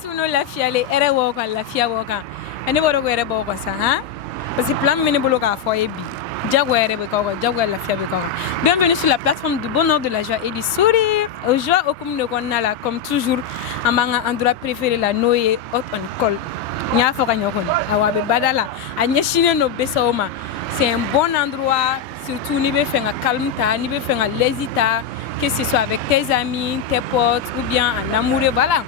Suno lafiale ere wo kan lafia wo kan. Ene boro go ere bo ko sa hein? Parce que plan mene bolo ka fo ebi. Jago ere be ko jago lafia be ko. Bienvenue sur la plateforme du bonheur, de la joie et du sourire. Au joie au comme de là comme toujours amanga endroit préféré la noyer hot on call. Nya fo kan yoko. Awa be badala. Anya shine no besaoma. C'est un bon endroit surtout ni be fenga calme ta, ni be fenga lésita, que ce soit avec tes amis, tes potes ou bien en amoureux voilà.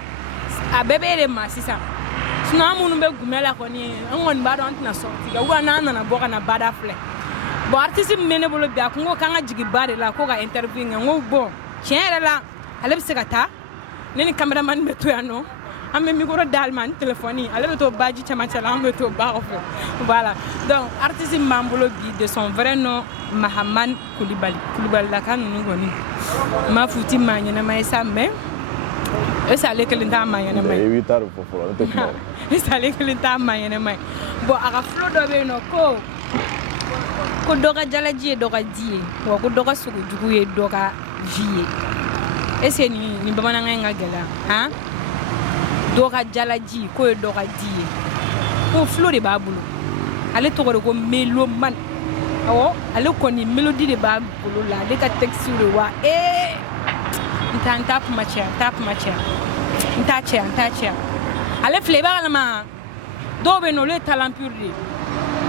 A bébé de ma c'est ça. Sinon amunu be gumela ko ni ngon ba don na sorti ga wana na boka na bada fle. Bon artiste mene bolo bi akungo kanga jigi bare la ko ga interview ngo bon tiens là ale be sekata neni cameraman be to ya no ame micro dalman téléphone ale be to baji chama chala ame to ba ofe voilà donc artiste mambolo bi de son vrai nom Mahaman Koulibaly la kan ngoni ma futi manyana mai samme esa le kelinta manyana mai 8 heures pour faire esa le kelinta manyana mai bon aga flo do be no ko doga jalaji doga die ko doga sugu jugu doga vie ese ni bamana nga gela hein doga jalaji ko doga die ko flo de babulo ale to ko meloman awo ale ko ni melody de babulo la de ka texture wa tap matcha ntache ale flavor ma do be no le talent pur de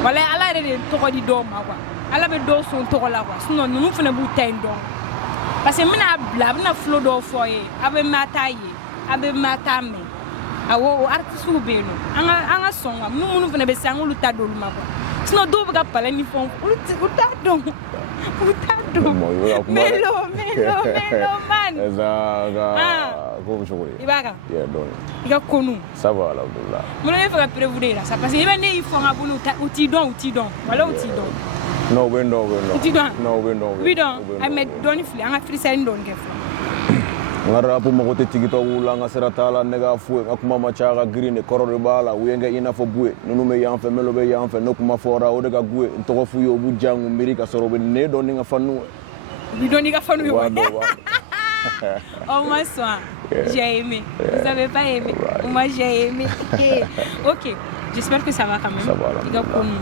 wala ala de to ko di do ma kwa ala be do son to la kwa sinon nous fene bu tay do parce que mina bla na flow do foye abe mata me awo artiste u be no anga songa nous fene be sangu lu ta do lu ma kwa sinon do be ka pala ni fon lu ta do melo man Como chogori ibaga yeah don iga konu ça va alhamdulillah mo le fa prévoir là ça parce que il ne il faut ngabulu outil don wala outil don no outil don we don I met don fli anga freestyle don ke ngara apu mo kote tigito wula nga seratala nega fu akuma machaga green korore bala uyenge ina fo bue nunu me yanfe melobe yanfe nokuma fora odega gue ntoko fu yo bujangu mirika sorobe ne don nga fanu we don nga fanu yo oh moi soin j'ai aimé vous avez pas aimé moi j'ai aimé ok j'espère que ça va quand même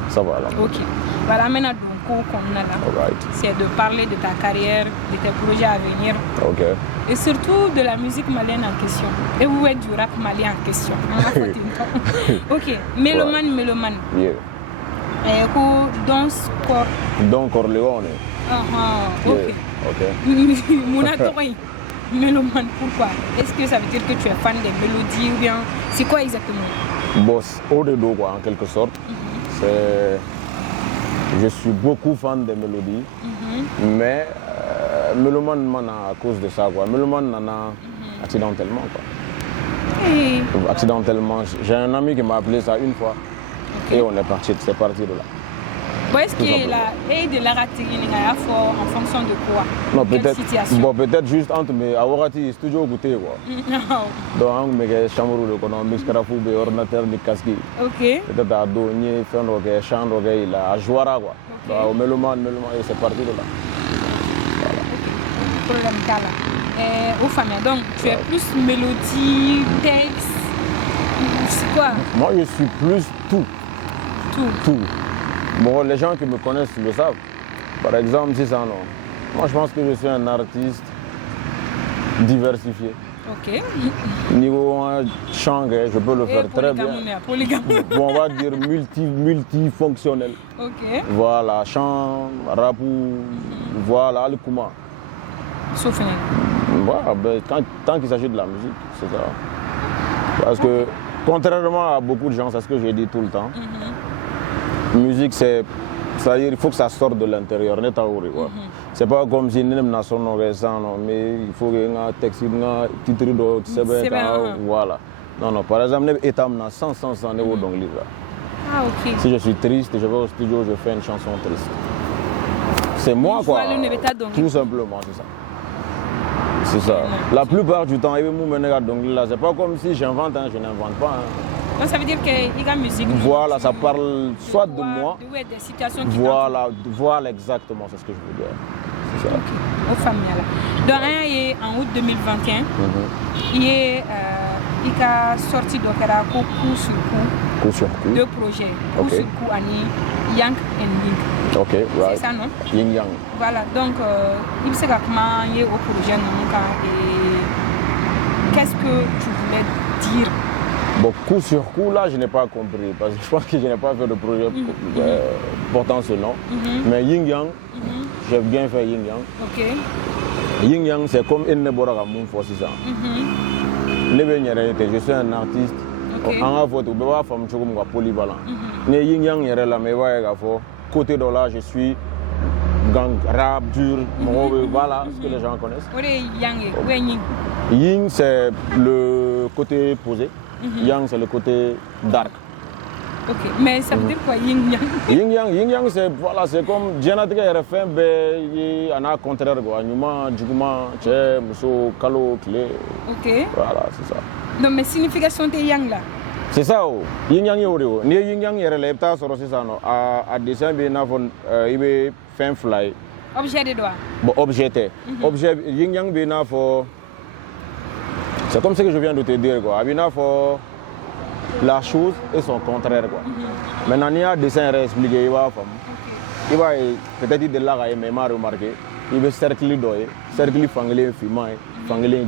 ça va ok voilà maintenant donc comme là c'est de parler de ta carrière de tes projets à venir ok et surtout de la musique malienne en question et vous êtes du rap malien en question ok méloman yeah et danse Corleone ok Mounatoui méloman pourquoi est-ce que ça veut dire que tu es fan des mélodies ou bien c'est quoi exactement boss au de dos quoi en quelque sorte c'est je suis beaucoup fan des mélodies mais méloman à cause de ça quoi méloman nana accidentellement quoi accidentellement j'ai un ami qui m'a appelé ça une fois et on est parti de là. Est-ce que la de la fort en fonction de quoi? Non, peut-être juste entre mes awarati studio goûter quoi. Donc mes chambres de qu'on mix carafu be ordinateur ni casque. OK. Peut-être à donner faire le chant il a jouara quoi. Donc méloman et c'est parti de là. Voilà. OK. Problème là. Au famille donc tu es plus mélodie, texte, c'est quoi? Moi je suis plus tout. Bon, les gens qui me connaissent le savent. Par exemple, si ça non. Moi, je pense que je suis un artiste diversifié. Ok. Niveau chant, je peux le faire très bien. Bon, on va dire multifonctionnel. Ok. Voilà, chant, rapou, voilà, al-kouma. Sauf voilà, ben, tant qu'il s'agit de la musique, c'est ça. Parce que, contrairement à beaucoup de gens, c'est ce que j'ai dit tout le temps. Musique, c'est-à-dire il faut que ça sorte de l'intérieur. C'est pas comme si nous sommes mais il faut que un texte, un titre, voilà. Non, par exemple, étam na 100 euros dans le livre. Ah, ok. Si je suis triste, je vais au studio, je fais une chanson triste. C'est moi quoi. Tout simplement, c'est ça. C'est ça. La plupart du temps, c'est pas comme si j'invente, je n'invente pas. Donc ça veut dire que la musique. Voilà, ça parle soit de moi. Des situations qui voilà exactement, c'est ce que je veux dire. C'est ça. Ok, aux familles là. Donc en août 2021, il y a il a sorti donc coup sur coup. Coup sur coup. 2 projets. Coup sur coup ani Yang and Ying. Ok, right. C'est ça non? Yin Yang. Voilà, donc il sait comment il est au projet et qu'est-ce que tu voulais dire? Bon, coup sur coup, là, je n'ai pas compris, parce que je pense que je n'ai pas fait de projet portant ce nom. Mais Yin Yang, j'ai bien fait Yin Yang. Ok. Yin Yang, c'est comme une Boraga Moon for 6 ans. Je suis un artiste. En photo, je suis polyvalent. Mais Yin Yang, côté de là, je suis gang, rap, dur, voilà ce que les gens connaissent. Yin, c'est le côté posé. Yang, c'est le côté dark. Ok, mais ça veut dire quoi, Yin Yang? Yin Yang, c'est voilà, c'est comme Djenatika RFM, il y a un contraire quoi. Numa, Djuguma, Tché, Mousso, Kalo, Clé. Ok. Voilà, c'est ça. Donc, mais signification de Yang là? C'est ça, Yin Yang est ni Yin Yang est relève, t'as sorti ça non. À dessin, il y a fin fly. Objet de doigt. Bon, objet. Objet, Yin Yang, il y a c'est comme ce que je viens de te dire quoi. La chose et son contraire quoi. Maintenant il y a des dessins expliqué il va peut-être de là mais m'a remarqué il veut cercle doye cercle fangele fimai fangele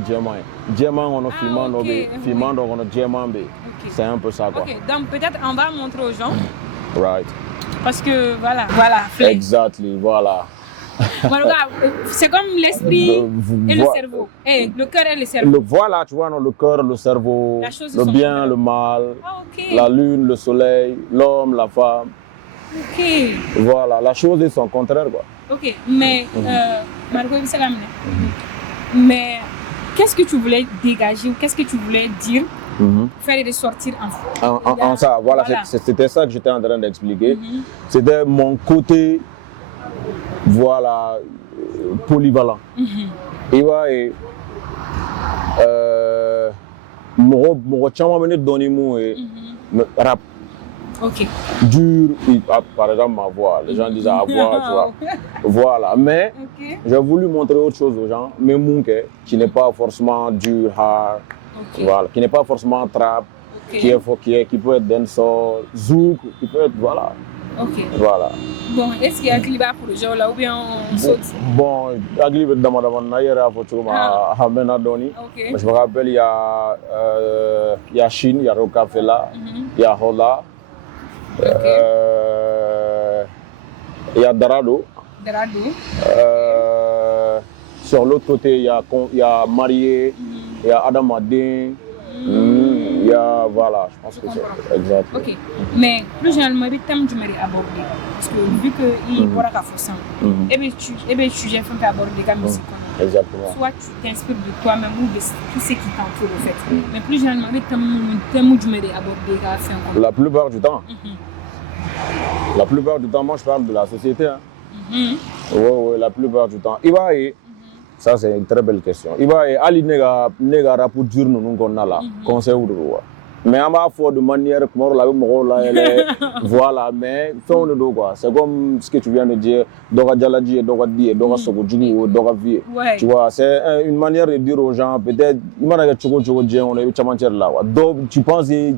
diamant on a fimant no be fimant on a diamant be. C'est un peu ça quoi. OK, donc peut-être on va montrer aux gens. Right. Parce que voilà. Exactly, voilà. C'est comme l'esprit et le cerveau. Et le cœur et le cerveau. Voilà, tu vois, non, le cœur, le cerveau, le bien, le mal, la lune, le soleil, l'homme, la femme. Ok. Voilà, la chose est son contraire, quoi. Ok, mais Margot, mais qu'est-ce que tu voulais dégager ou qu'est-ce que tu voulais dire, faire de sortir en ça, voilà. C'était ça que j'étais en train d'expliquer. C'était mon côté. Voilà, polyvalent. Et ouais, mon chama venu donner mon rap. Ok. Dur, par exemple ma voix. Les gens disent à voix, tu vois. Voilà, mais j'ai voulu montrer autre chose aux gens, mais mon qui n'est pas forcément dur, hard, voilà, qui n'est pas forcément trap, qui peut être dancehall, zouk, qui peut être voilà. Ok. Voilà. Bon, est-ce qu'il y a un clip pour le jour là ou bien on saute? Bon, il y a un clip de Madame Naïra à Menadoni. Je me rappelle, il y a Chine, il y a Rocafella, il y a Hola, il y a Darado. Sur l'autre côté, il y a Marié, il y a Adam Adin. Il y a, voilà, je pense que c'est exact. Ok, mais plus généralement, il y a des thèmes que tu m'as abordé. Parce que vu qu'il y a des façons, et bien tu j'ai fait aborder la musique. Exactement. Soit tu t'inspires de toi-même ou de tout ce qui t'entoure en fait. Mais plus généralement, il y a des thèmes que tu m'as abordé. La plupart du temps. La plupart du temps, moi je parle de la société. Oui, la plupart du temps. Ça, c'est une très belle question. Il va y aller à la pour dire nous qu'on a là, conseil ou de loi. Mais on va faire de manière voilà, mais on ne doit quoi. C'est comme ce que tu viens de dire, Dora Djaladji, Dora Di, Dora Sogodjou, Dora Vie. Tu vois, c'est une manière de dire aux gens, peut-être, il m'a dit que on est chamantière là. Donc, tu penses que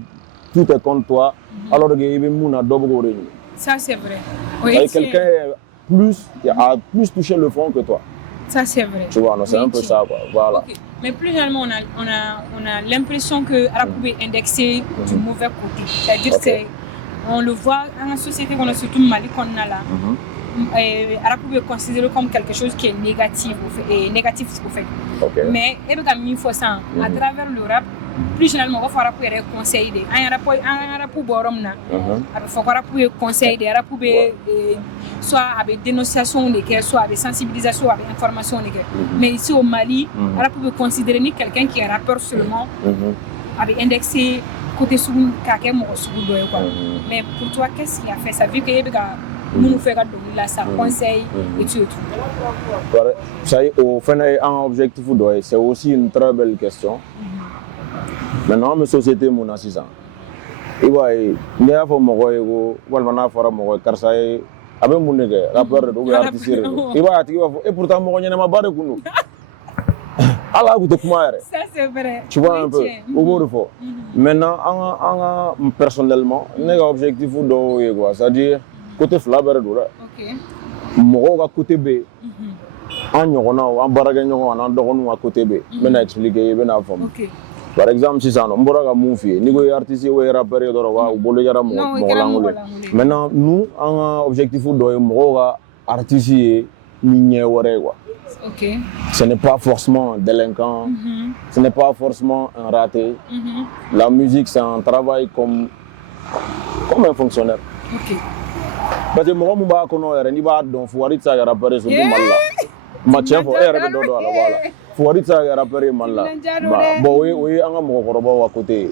tout est contre toi, alors que il y a une double. Ça, c'est vrai. Oui, quelqu'un a plus touché le fond que toi. Ça, c'est vrai. Tu vois, c'est un peu ça, quoi. Voilà. Okay. Mais plus généralement, on a l'impression que l'arabe peut indexer du mauvais côté. C'est-à-dire on le voit dans la société qu'on a, surtout Mali qu'on a là. L'arabe peut considérer comme quelque chose qui est négatif au fait. Mais il faut ça, à travers le rap, plus généralement, on va faire des conseils. Un rap pour borom na, il faut faire conseils, des rap soit avec dénonciation, soit avec sensibilisation, avec information. Mais ici au Mali, on peut considérer quelqu'un qui est rappeur seulement, avec indexé côté sous mais pour toi, qu'est-ce qui a fait ça? Vu que nous faisons ça conseil et tout. Ça y est, au fin un objectif, c'est aussi une très belle question. Maintenant, ma société, mon assistant. Et ouais, il y a un peu de temps, il abe mun de rappeur de artiste et pourtant mo ñene ma bare kunu Allah écoute comment elle. Ça c'est vrai. Tu vois un peu. Au mot de fort. Maintenant, personnellement, j'ai un objectif de quoi, c'est-à-dire côté flaber dura. OK. Moi au côté B. En ɲɔgɔnna an baarakɛ ɲɔgɔn an dɔgɔninw ka côté B. N bɛna expliquer i bɛna faamu. OK. Par exemple sisan nɔ n bɔra ka mun f'i ye n'i ko artiste ou rappeur ye dɔrɔn wa u bolo kɛra mɔgɔ lankolon ye. Maintenant nous an ka objectif dɔ ye mɔgɔw ka artiste ye ni ɲɛ wɛrɛ ye quoi. OK. Ce n'est pas forcément délinquant. Ce n'est pas forcément un raté. La musique c'est un travail comme un fonctionnaire. OK. Parce que mɔgɔ mun b'a kɔnɔ yɛrɛ n'i b'a dɔn Fouari tɛ se ka kɛ rappeur ye surtout Mali la. Ma tiɲɛ fɔ e yɛrɛ bɛ dɔ dɔn a la voilà. Fouari tɛ se ka kɛ rappeur ye Mali la. Bon o ye an ka mɔgɔkɔrɔbaw ka côté ye.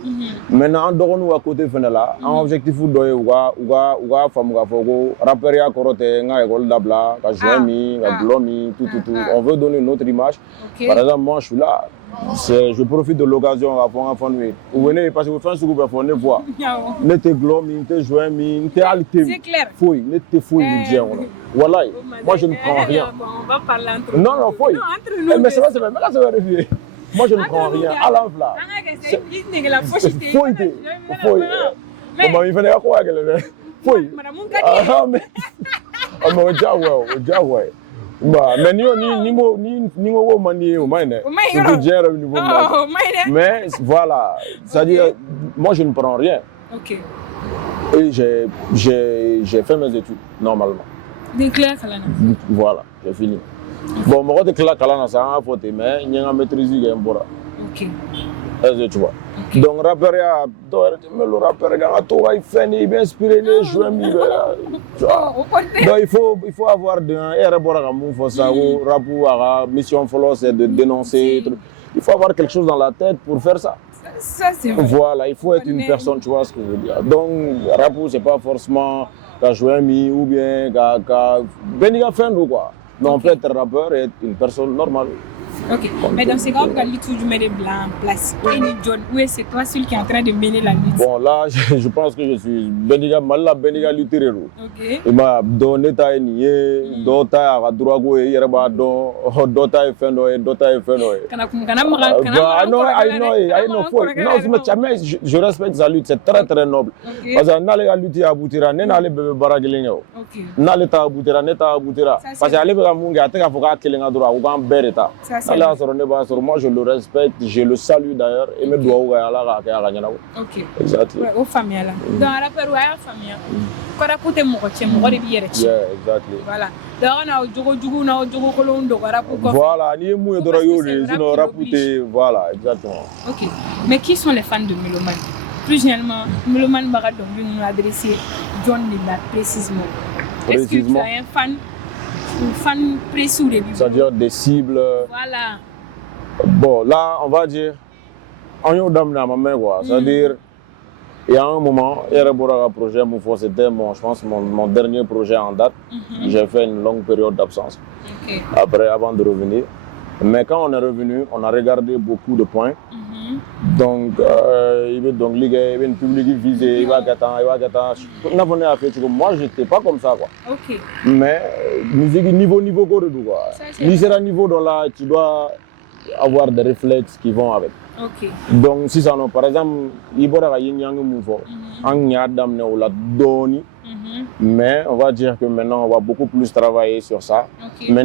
Maintenant an dɔgɔninw ka côté fɛnɛ la an objectif dɔ ye u ka faamu k'a fɔ ko rappeuria kɔrɔ tɛ n ka école dabila ka joint min ka gulɔ min tout. On veut donner une autre image. Par exemple moi je suis là. Je profite de l'occasion à faire un fan. Vous venez parce que vous faites ce que vous faites, ne voit. Ne te glom, ne te joint, ne tealité. C'est clair. Fouille, ne te fouille, voilà. Moi je ne prends rien. On va parler entre nous. Non, fouille. Mais c'est vrai, mais là ça va vérifier. Moi je ne prends rien. À l'enfla. Fouille. Comment il fallait quoi qu'elle est? Fouille. Ah mais. Ah mais déjà ouais. Bah, mais ni wo mani au moins c'est gère au niveau mais voilà c'est-à-dire moi je ne prends rien. OK. Et j'ai fait mes études normalement. Déclare kalana. Voilà, j'ai fini. Bon, moi de classe kalana ça a faute mais il y a une maîtrise qui est bora. OK. Est-ce que tu vois? Donc rappeur ya mais le rappeur ga to ay fini bien inspiré les joueurs mi donc il faut avoir un air bora ga mon faut ça rapu ara mission follow c'est de dénoncer il faut avoir quelque chose dans la tête pour faire ça. Ça c'est vrai. Voilà, il faut être une personne, tu vois ce que je veux dire. Donc rapu c'est pas forcément ka jouer mi ou bien ka beniga faire quoi. Non, on peut être rappeur et être une personne normale. OK. Mais dans ces cas, vous allez toujours mettre blanc en place. Où est-ce que toi, celui qui est en train de mener la lutte? Bon, là, je pense que je suis Beniga Lutirero. OK. Il m'a donné ta nié, d'autres à droite, il y a d'autres à faire, d'autres à faire. Non, je respecte sa lutte, c'est très très noble. Parce que n'a les lutter à boutira, n'a les bébés baragelingo. N'a les ta boutira, n'a ta boutira. Parce que aller vers Munga, t'es qu'à faire killing à droite, ou un bereta. Moi je le respecte, je le salue d'ailleurs et me dois ouvrir la OK. Exactly. Au famille là. Dans la rappeur ouais famille. Quand rapoter mon coach, mon rôle est bien. Yeah, exactly. Voilà. Donc on a jogo na jogo kolondo rapu ko. Voilà, ni mu dora yo sinon rapoter voilà, exactement. OK. Mais qui sont les fans de Méloman? Plus généralement, Méloman va donc nous adresser John Lila précisément. Est-ce que tu as un fan précis des vidéos? C'est-à-dire des cibles. Voilà. Bon, là, on va dire, on y a d'amener ma main, quoi. C'est-à-dire, il y a un moment, il y a un projet, c'était je pense mon dernier projet en date. J'ai fait une longue période d'absence. Okay. Après, avant de revenir. Mais quand on est revenu, on a regardé beaucoup de points. Donc, il y a une public visée, il va moi, je n'étais pas comme ça, quoi. OK. Mais, musique niveau quoi. Lycée niveau dans là, tu dois avoir des réflexes qui vont avec. OK. Donc, si ça non, par exemple, il y a un mouvement, mais on va dire que maintenant, on va beaucoup plus travailler sur ça. Okay. Mais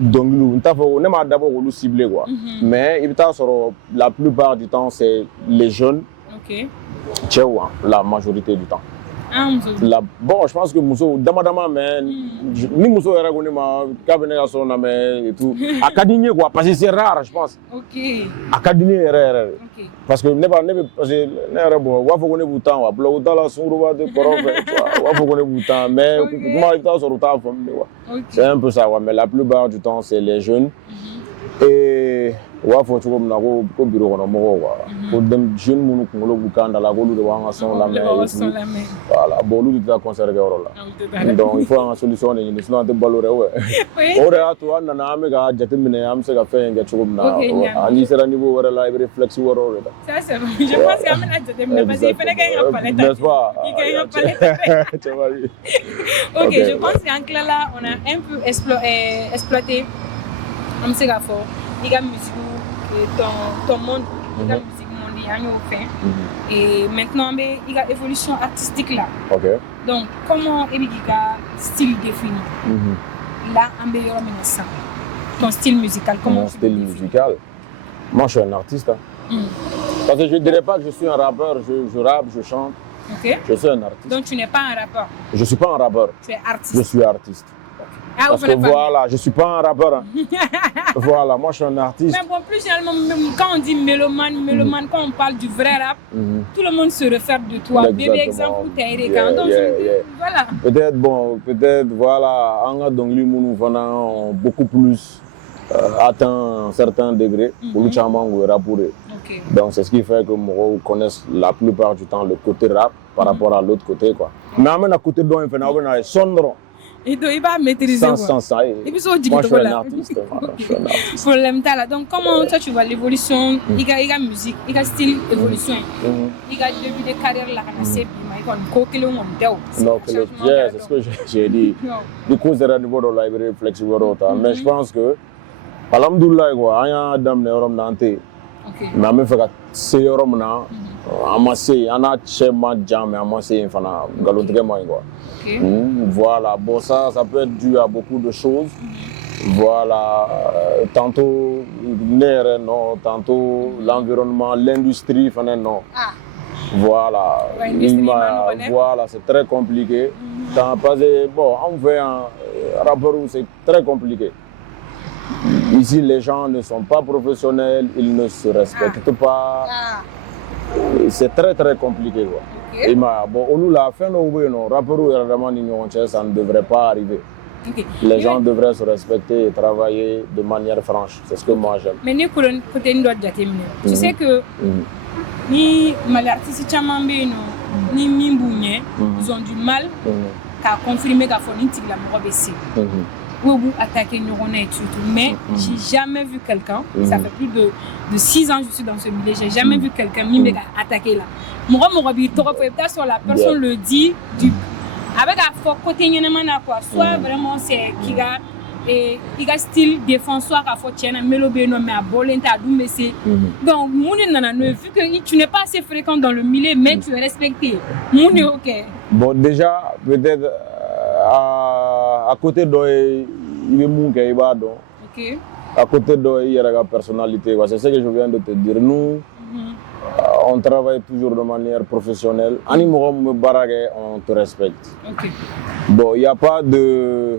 donc, on n'est pas d'abord ciblé, quoi. Mais la plupart du temps, c'est les jeunes. OK. La majorité du temps. Bon, je pense que Mousso, Damadama, mais ni Mousso est reconnu, mais et tout. Académie, quoi, parce que c'est rare, je pense. OK. Académie est rare. OK. Parce que parce que c'est un peu ça, mais la plupart du temps, c'est les jeunes. Et il faut que tu aies bureau pour des jeunes qui ont la voilà, bon, nous devons conserver là. Donc il faut une solution, sinon on te balloure. Ora toi na na me ga jateminɛ am se ka fɛn kɛ cogo min na ani sera niveau wɛrɛ la i bɛ réflexe wɛrɛw de la. Ça c'est bon. Je pense qu'an bɛna jateminɛ parce que i fana ka ɲi ka palette. N'est-ce pas? I ka ɲi ka palette. Tu vois. OK, je pense qu'en clair là on a un peu exploité. On sait qu'à fort il y a musique ton monde, il y a musique mondiale, et maintenant il y a évolution artistique là. Ok. Donc comment il y a style défini? Là, on peut ça. Ton style musical, comment mon style musical? Moi, je suis un artiste. Parce que je ne dirais pas que je suis un rappeur, je rappe, je chante. Okay. Je suis un artiste. Donc tu n'es pas un rappeur? Je ne suis pas un rappeur. Tu es artiste? Je suis artiste. Ah, parce que voilà, je ne suis pas un rappeur. Voilà, moi je suis un artiste. Mais bon, plus généralement, même quand on dit mélomane, quand on parle du vrai rap, tout le monde se réfère de toi. Exactement. Bébé exemple, tu es Erika. Donc, voilà. Peut-être, voilà, on a donc beaucoup plus atteint un certain degré pour le chaman ou rapper. Donc c'est ce qui fait que moi connaissent la plupart du temps le côté rap par rapport à l'autre côté quoi. Mais à côté de il sondre. Il va maîtriser quoi. Sans Et puis moi je suis un artiste. Problème là. Donc comment toi tu vois l'évolution, il y a musique, il y a style évolution. Il y a début de carrière là on sait bien mais non, c'est ce que j'ai dit. Du coup c'est un niveau de library flexible mais je pense que alhamdoulilah quoi, il y a dame nerom nanté. Mais me fait que c'est yorom na amassé, on a chema jam amassé fana galontige moi quoi. Voilà, bon ça peut être dû à beaucoup de choses. Voilà, tantôt l'air, non, tantôt l'environnement, l'industrie, non. Voilà, voilà, c'est très compliqué. Bon, on fait un rapport où c'est très compliqué. Ici, les gens ne sont pas professionnels, ils ne se respectent pas. C'est très très compliqué quoi. Et bon, on nous l'a fait nos rapports ça ne devrait pas arriver. Les gens devraient se respecter et travailler de manière franche. C'est ce que moi j'aime. Mais nous côté tu sais que ni malartiste chamambeno ni mimbounye ils ont du mal à confirmer qu'à fournir la morobessi. Ou attaquer Neuronet et tout. Mais j'ai jamais vu quelqu'un, ça fait plus de 6 ans que je suis dans ce milieu, j'ai jamais vu quelqu'un attaquer là. Moi, sur la personne le dit, avec un côté quoi, soit vraiment c'est qui a il a style défenseur à faut tiens mélobé non mais à bolenta doumbessé. Donc vu que tu n'es pas assez fréquent dans le milieu mais tu es respecté. Mon est OK. Bon déjà peut-être à côté de il est mon qui va donc. OK. À côté de il y a la personnalité, c'est ce que je viens de te dire. Nous on travaille toujours de manière professionnelle. Animaux barague, on te respecte. OK. Bon, il n'y a pas de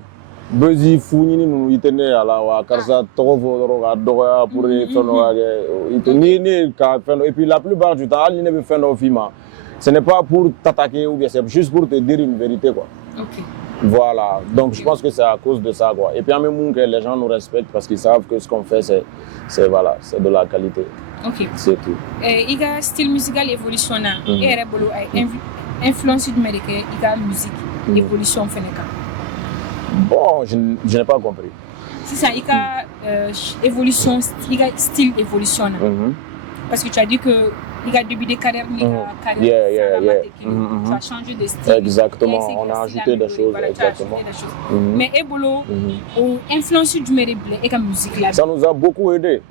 buzzy founi nous y tenait à la wa car ça trop à doya pour les et puis la plupart du temps il ne veut faire film. Ce n'est pas pour t'attaquer ou bien c'est juste pour te dire une vérité quoi. OK. Voilà, donc je pense que c'est à cause de ça quoi. Et puis en même temps que les gens nous respectent parce qu'ils savent que ce qu'on fait c'est voilà, c'est de la qualité. OK. C'est tout. Il y a style musical évolutionnant et influence du Amérique, il y a musique évolution fénéka. Bon, je n'ai pas compris. C'est ça, il y a évolution, il y a style évolutionnant. Parce que tu as dit que il y a début de carrière, il y a carrière, tu as changé de style. Exactement, on a ajouté des choses. Voilà, exactement. Mais Ebolo, influence du Amérique et la musique là. Ça nous a beaucoup aidé.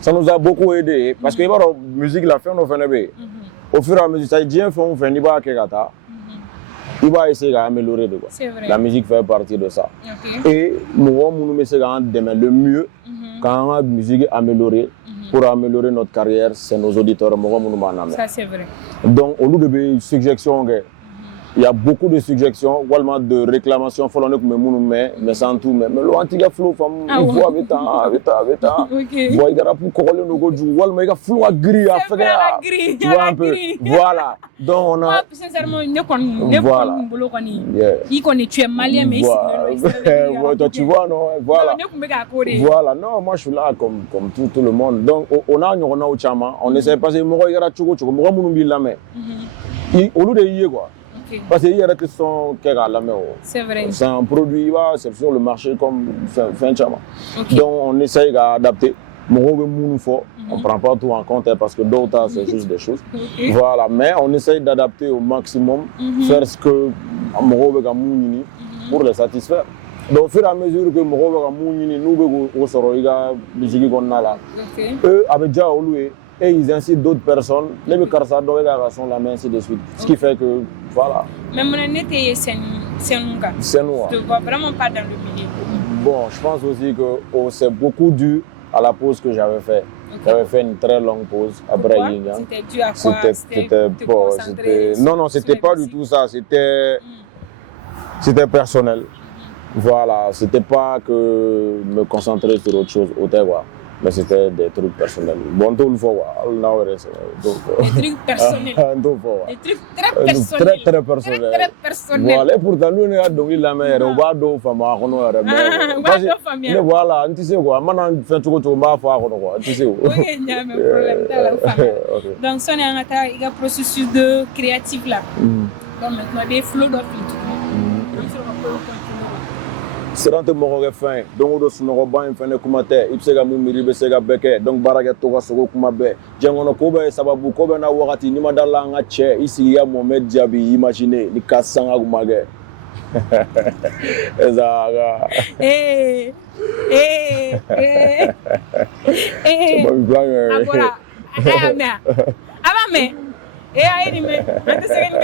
Ça nous a beaucoup aidé parce que la musique la fait on fait au fur et à mesure ça dit on fait niba kegata il va essayer d'améliorer de quoi. La musique fait partie de ça. Et moi nous essayer d'aimer le mieux quand la musique est améliorée pour améliorer notre carrière c'est nos auditeurs ça c'est vrai. Donc au lieu de suggestions il y a beaucoup de suggestions, également de réclamations, mais sans tout, mais le antique flow, il voit avec ta, il y a pour coller nos goûts, il y a flow à gris, à faire, tu vois un peu, voilà. Donc on a. Sincèrement, il connaît, tu es malien, mais tu vois, non, voilà. Voilà, non, moi je suis là comme tout le monde. Donc on a au chama, on essaie de passer, au lieu de y quoi. Parce qu'il y a des questions qui sont à la main. C'est vrai. C'est un produit, c'est sur le marché comme fin chama. Donc on essaye d'adapter. On ne prend pas tout en compte parce que d'autres, c'est juste des choses. Voilà, mais on essaye d'adapter au maximum, faire ce que pour les satisfaire. Donc, au fur et à mesure que Moro musique eux avaient déjà loué et ils incitent d'autres personnes. Les Karsa sont la main, ainsi de suite. Ce qui fait que, voilà. Mais mon année, c'est Nouga. C'est nous. Je ne vois vraiment pas dans le milieu. Bon, je pense aussi que c'est beaucoup dû à la pause que j'avais fait. Okay. J'avais fait une très longue pause après Yin Yang. C'était dû à quoi? Non, c'était pas du tout ça. C'était personnel. Voilà, c'était pas que me concentrer sur autre chose, mais c'était des trucs personnels. Bon, tout le fois, des trucs personnels. Des trucs très personnels. Très personnels. Voilà, et pourtant, nous, on a donné la mer, on va donner fama, on a mais voilà, tu sais quoi, maintenant, fait tout le monde, tu sais quoi. Oui, il y a un problème dans la famille. Donc, si on a un processus de créatif là, donc maintenant, des flots d'offres. Serante mɔgɔ kɛ fɛn don o don sunɔgɔba in fɛnɛ kuma tɛ I bɛ se ka mun miiri I bɛ se ka bɛɛ kɛ donc baara kɛ to ka sogo kuma bɛɛ diɲɛ kɔnɔ ko bɛɛ ye sababu ko bɛɛ n'a wagati n'i ma da la an ka cɛ I sigi ka Mohamed Diaby imaginer ni ka sanga kun ma kɛ ezaka agora abame ayi mais on te sait que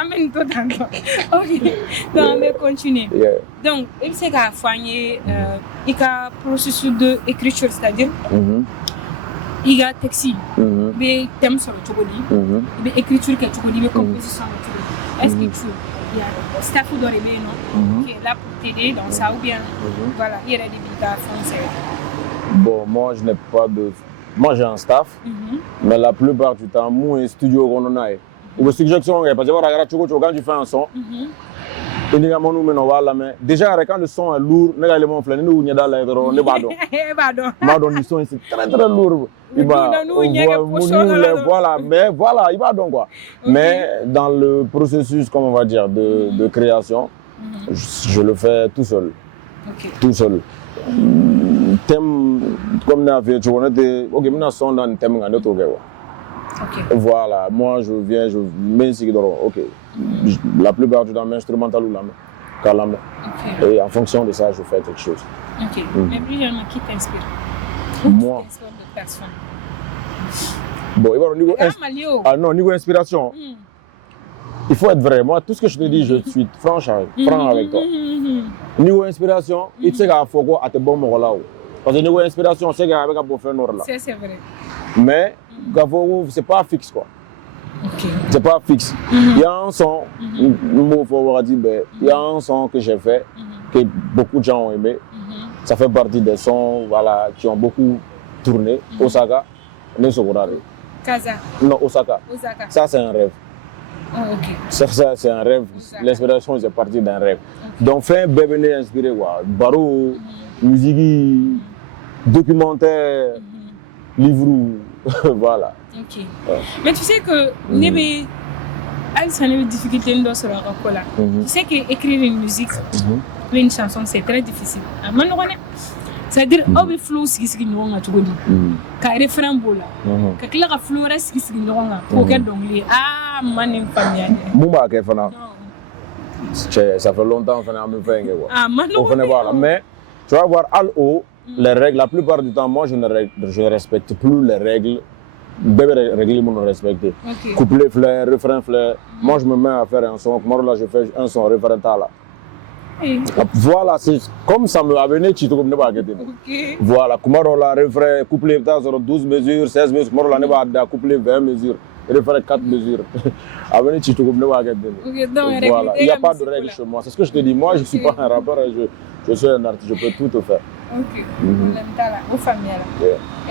amène tout d'accord. OK. Donc on va continuer. Donc il me sait qu'à foyer il y a processus de écriture c'est-à-dire il y a texte des thèmes sur le chogodi des écritures que chogodi des compositions est-ce que tu il y a staff ou doré non qui est là pour t'aider dans ça ou bien voilà il y a des billes français. Bon moi je n'ai pas de moi j'ai un staff, mais la plupart du temps, moi, un studio qu'on a. Ou une suggestion, parce que quand tu fais un son, déjà quand le son est lourd, nous allons faire nous dans le son c'est très très lourd. Voilà, mais voilà, il va donc quoi. Mais dans le processus, comme on va dire, de création, je le fais tout seul. Tout seul. Thème comme on a fait, ok, maintenant son dans le thème voilà, moi je viens, je mets ici ok, la plupart du temps instrumental ou la main, et en fonction de ça je fais quelque chose. Ok, mais plus généralement qui t'inspire? Moi. Qui t'inspire de personne? Bon, niveau inspiration. Il faut être vrai. Moi, tout ce que je te dis, je suis franc avec toi. Niveau inspiration, il sait qu'il faut à te bon là. Parce que niveau inspiration, c'est qu'il y a un bon faire là. C'est vrai. Mais c'est pas fixe quoi. C'est pas fixe. Il y a un son, il y a un son que j'ai fait que beaucoup de gens ont aimé. Ça fait partie des sons voilà qui ont beaucoup tourné. Osaka, Nesogorare. Kaza. Non, Osaka. Ça c'est un rêve. Oh, okay. Ça c'est un rêve. L'inspiration c'est parti d'un rêve. Donc faire un bébé inspiré quoi. Barreau, musique, documentaire, livre, voilà. Ok. Mais tu sais que Nébé a une difficulté dans le rap là. Tu sais qu'écrire une musique, une chanson c'est très difficile. C'est-à-dire au bi flow sigi ɲɔgɔn kan cogo di ka refrain b'o la ka tila ka flow wɛrɛ sigi ɲɔgɔn kan k'o kɛ dɔnkili ye ma nin faamuya dɛ mun b'a kɛ fana ça fait longtemps fana an bɛ fɛn kɛ quoi o fana b'a la mais tu vas voir hali o les règles la plupart du temps moi je ne respecte plus les règles bɛɛ bɛ règle minnu respecter couplet filɛ refrain filɛ moi je me mets à faire un son tuma dɔ la je fais un son refrain t'a la. Voilà, c'est comme ça me a venu Chito comme ne pas guetter. Voilà, Kumarola refrain couplet 12 mesures, 16 mesures, Kumarola ne va da couplet 20 mesures, refrain 4 mesures. A venu Chito comme ne pas guetter. Voilà, il n'y a pas de règle chez moi. C'est ce que je te dis. Moi, je ne suis pas un rappeur, je suis un artiste, je peux tout te faire. OK. Au famille là.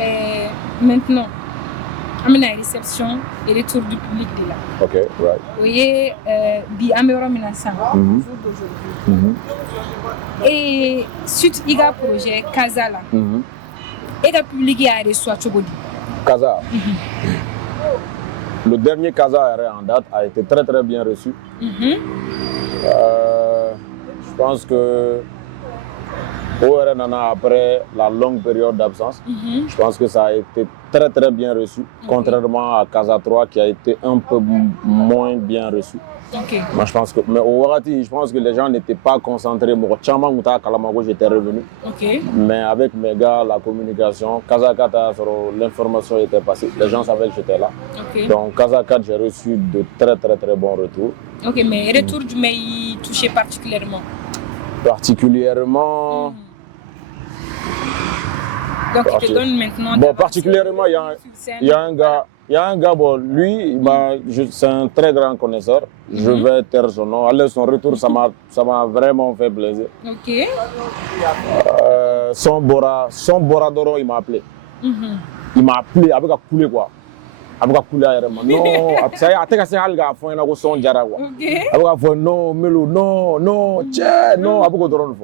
Et maintenant on a une réception et retour du public de là. OK, right. Vous voyez, bi amero minasang jour d'aujourd'hui. Et suite il y a projet Kaza là. Et le public a reçu Chobodi. Kaza. Le dernier Kaza en date a été très très bien reçu. Je pense que Après la longue période d'absence, je pense que ça a été très très bien reçu, contrairement à Casa 3 qui a été un peu moins bien reçu. Moi, je pense que, mais au Warati, je pense que les gens n'étaient pas concentrés. J'étais revenu. Mais avec mes gars, la communication, Casa 4, l'information était passée. Les gens savaient que j'étais là. Donc, Casa 4, j'ai reçu de très très très bons retours. Mais retour du Mei touché particulièrement? Particulièrement. Donc, il te donne maintenant. Bon, particulièrement, il y a un gars, bon, lui, c'est un très grand connaisseur. Je vais taire son nom. Allez, son retour, ça m'a vraiment fait plaisir. Son Boradoro, il m'a appelé. Il m'a appelé avec un couler quoi. Avec un couler non, ça y est, attends, c'est un gars, il faut son jara quoi. Avec un non, Melo, non, tchè, non, avec un drone.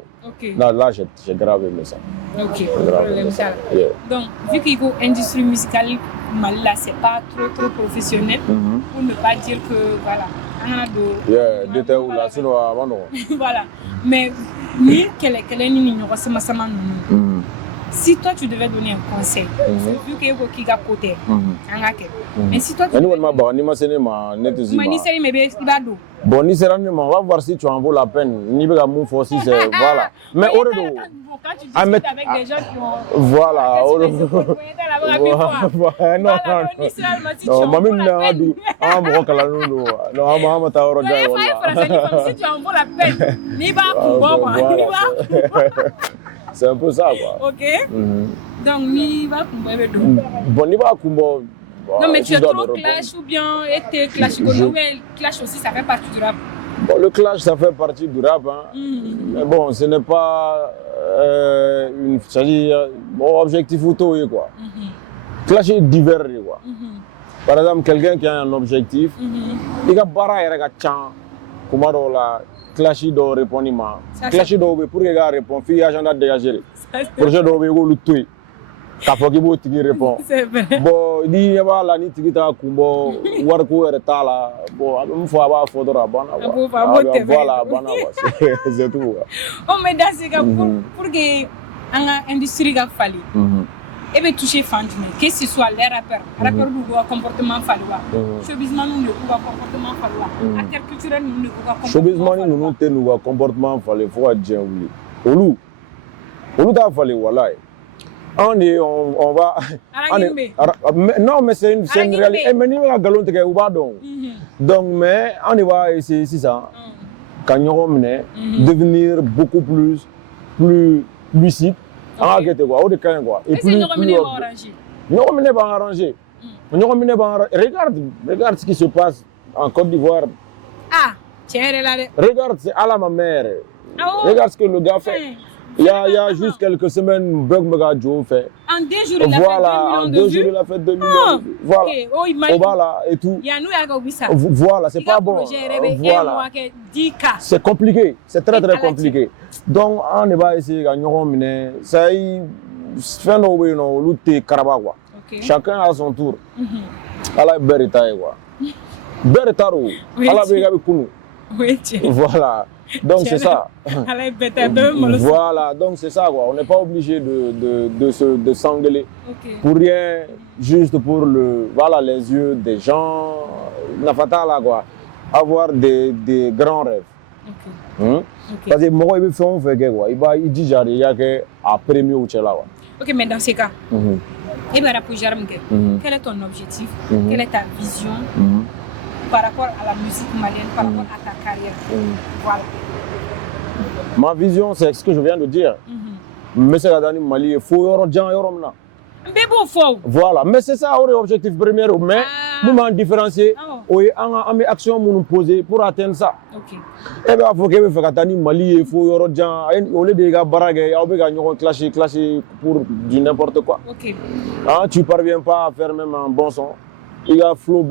Là, j'ai grave aimé ça. Donc, vu qu'il y a une industrie musicale, là, c'est pas trop professionnel, pour ne pas dire que, voilà, on a là, sinon, voilà. Mais, si toi tu devais donner un conseil, vu qu'il y a qui est à côté, mais si toi tu devais bon, ni c'est on va voir si tu en vaut la peine. Ni bien mon faux si c'est voilà. Mais au redo. Quand tu discutes avec des gens qui ont voilà. Non, maman n'a du. Ah mon calano. Non, maman ta oro jai wala. Si tu en vaut la peine, ni ba kumbo, c'est un peu ça quoi. Donc ni ba kumbo. Bon, ni ba kumbo. Non, mais tu es trop clash ou bien tes clash mais clash aussi, ça fait partie du rap. Bon, le clash, ça fait partie du rap. Mais bon, ce n'est pas c'est-à-dire, bon, objectif auto, quoi. Clash est divers, quoi. Par exemple, quelqu'un qui a un objectif, il a bara et regarde, comment on la clash doit répondre. Clash doit pour les gars répondre, fille agenda dégagé. Projet doit le tuer. Kafo ki bo tigi répond. C'est vrai. Bon, ni yaba la ni tigi ta kumbo warko erta la. Bon, am fo aba fo dora bana. Voilà, bana c'est tout. Oh mais dans ce cas pour que anga industrie ga fali. Et bien toucher fan que ce soit les rappeurs du comportement falloir. Showbizman nous le comportement falloir. Acteur culturel nous le comportement. Showbizman nous te nous comportement falloir faut dire oui. Olu ta falloir voilà. On va. Non, mais c'est une réalité. Mais nous, la galon te ou pas donc. Donc, mais on va essayer c'est ça. Quand on va devenir beaucoup plus lucide. En fait, quoi, au décalé quoi. Et puis nous arranger. Nous va arranger. Regarde ce qui se passe en Côte d'Ivoire. Ah, tiens là. Regarde, c'est à la ma mère. Regarde ce que le gars fait. Il y a juste quelques semaines, Bug Megajo fait. En 2 jours, il a fait 2 millions de vues. En 2 jours, il a fait 2 millions. Voilà. Voilà, et tout. Voilà, c'est pas bon. Voilà. C'est compliqué. C'est très très compliqué. Donc, on va essayer de gagner. Ça y fait nos luttes Karabagua. Chacun a son tour. Allah Beritaï quoi. Beritaro. Allah Begabi Kunu. Voilà. Donc c'est ça. Voilà, donc c'est ça quoi. On n'est pas obligé de s'engueuler pour rien, juste pour les yeux des gens. Nafata quoi. Avoir des grands rêves. Parce que moi il fait quoi. Il dit il y a que à premier ou là. Ok, mais dans ces cas, quel est ton objectif? Quelle est ta vision? Par rapport à la musique malienne, par rapport à ta carrière. Voilà. Ma vision, c'est ce que je viens de dire. Mais c'est la Mali, il faut voilà, mais c'est ça l'objectif premier. Mais nous m'en différencier, on a une action nous poser pour atteindre ça. Et bien, il faut que vous fassiez Mali, il faut au lieu de baraguer, clasher pour du n'importe quoi. Tu ne parviens pas à faire même un bon son. Il y a flow,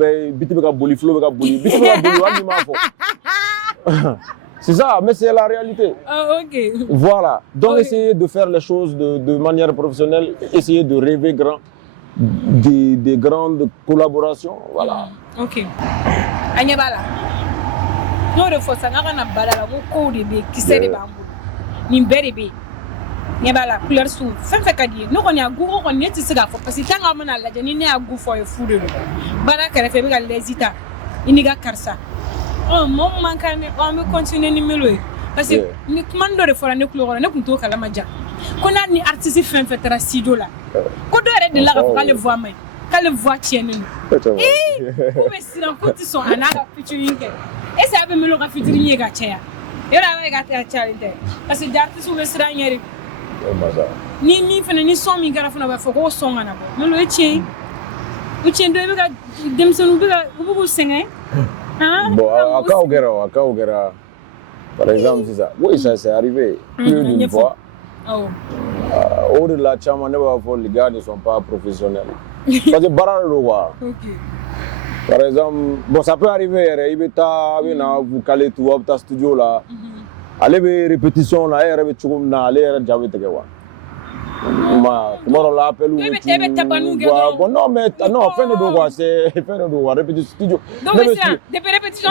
c'est ça, mais c'est la réalité. Voilà. Donc, essayez de faire les choses de manière professionnelle, essayez de rêver grand, des grandes collaborations. Voilà. Ok. Agnabala. Nous, de fois, ça n'a pas de qui sait les bambous. Nimberibi. ɲɛ b'a la couleur sugu fɛn fɛn ka di ye ne kɔni a goût kɔni ne tɛ se k'a fɔ parce que tant que an bɛna lajɛ ni ne y'a goût fɔ ye fu de don baara kɛrɛfɛ i bɛ ka lɛzi ta i n'i ka karisa mɔgɔ man kan dɛ an bɛ continuer ni melo ye parce que ni kuma dɔ de fɔra ne tulo kɔrɔ ne tun t'o kalama ja ko n'a ni artiste fɛn fɛn taara studio la ko dɔ yɛrɛ delila k'a fɔ k'ale voix man ɲi k'ale voix tiɲɛnen don k'u bɛ siran k'u tɛ sɔn a n'a ka featuring kɛ est-ce que a bɛ melo ka featuring ye ka caya yɔrɔ a bɛ ka cayalen tɛ parce que artiste bɛ siran ɲɛ de ni min fana ni son min kɛra fana u b'a fɔ k'o son kana bɔ melo ye tiɲɛ o tiɲɛ don i bɛ ka denmisɛnninw u bɛ k'u sɛgɛn bon a cas kɛra par exemple c'est ça oui ça c'est arrivé plus d'une fois au de la caman ne b'a fɔ les gars ne sont pas professionnels parce que baara de don quoi par exemple bon ça peut arriver yɛrɛ i bɛ taa a bɛ na vous caler tout a bɛ taa studio la ale bɛ répétition la e yɛrɛ bɛ cogo min na ale yɛrɛ ja bɛ tigɛ wa kuma dɔ la appel ou bon non mais non fɛn de don quoi c'est fɛn de don quoi répétition studio